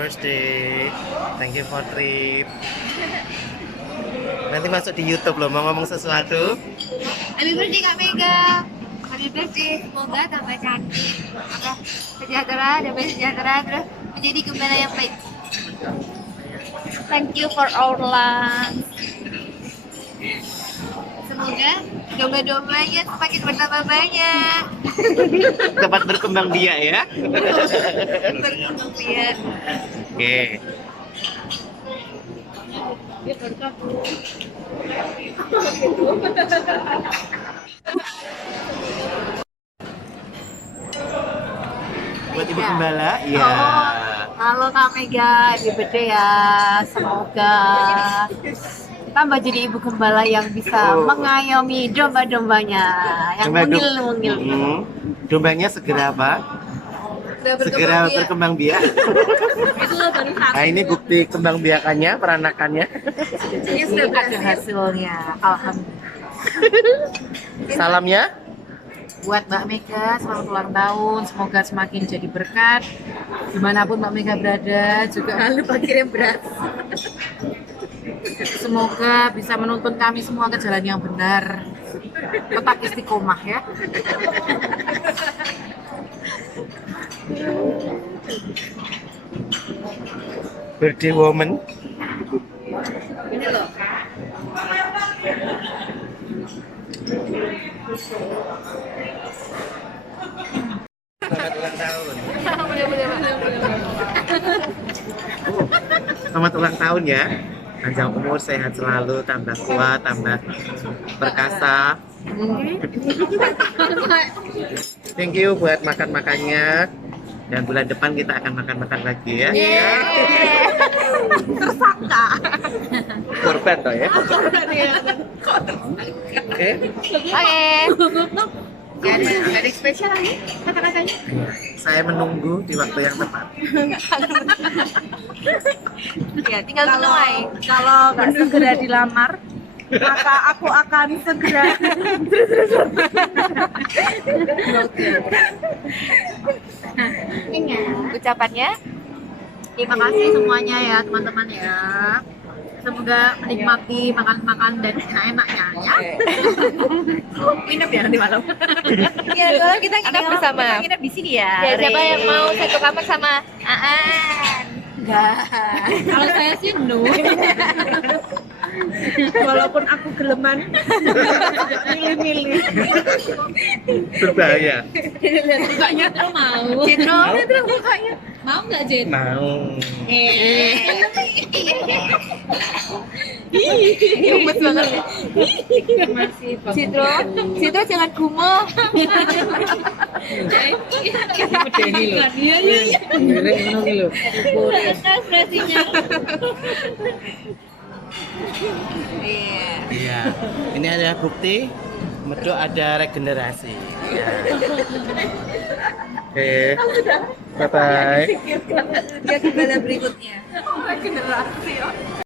birthday. Thank you for trip. Nanti masuk di YouTube loh, mau ngomong sesuatu. Happy birthday Kak Mega. Happy birthday, semoga tambah cantik, tambah sejahtera, damai sejahtera, terus menjadi gembala yang baik. Thank you for our lunch. Semoga domba-dombanya semakin bertambah banyak. Tempat berkembang biak ya. Berkembang biak. Oke. Buat ibu gembala, iya. Halo Kak Mega, happy birthday ya. Semoga tambah jadi ibu gembala yang bisa mengayomi domba-dombanya yang mungil-mungil. Dombanya segera apa? Segera berkembang biak. Nah, ini bukti kembang biakannya, peranakannya. Ini sudah ada hasilnya, alhamdulillah. Salamnya Buat Mbak Mega, selamat ulang tahun, semoga semakin jadi berkat dimanapun Mbak Mega berada, juga jangan lupa kirim beras. Semoga bisa menuntun kami semua ke jalan yang benar, tetap istiqomah ya. birthday woman. Ini loh. Selamat ulang tahun. Boleh. Selamat ulang tahun ya. Panjang umur, sehat selalu, tambah kuat, tambah perkasa. Thank you buat makan-makannya. Dan bulan depan kita akan makan-makan lagi ya. Tersangka. Korban toh ya. Oke. Gak ada spesial lagi kata-katanya. Saya menunggu di waktu yang tepat. Ya, tinggal tunggu aja. Kalau nggak segera dilamar, maka aku akan segera. Ucapannya, terima kasih semuanya ya teman-teman ya. Semoga menikmati makan-makan dan enak-enaknya ya. Nginep ya nanti malam. Ya, kalau kita nginep bersama. Kita nginep di sini ya. Ya, siapa yang mau satu kamar sama Aan? Enggak. Kalau saya sih no. Walaupun aku geleman, milih-milih. Berbahaya. Lihat mukanya terus mau. Citro, terus mukanya. Mau nggak Jen? Mau. Gemes banget. Citro jangan gumoh. Ekspresinya. Iya. Ini adalah bukti Medok ada regenerasi. Ya. Oke. Bye bye. Dia gembala berikutnya. Generasi ya.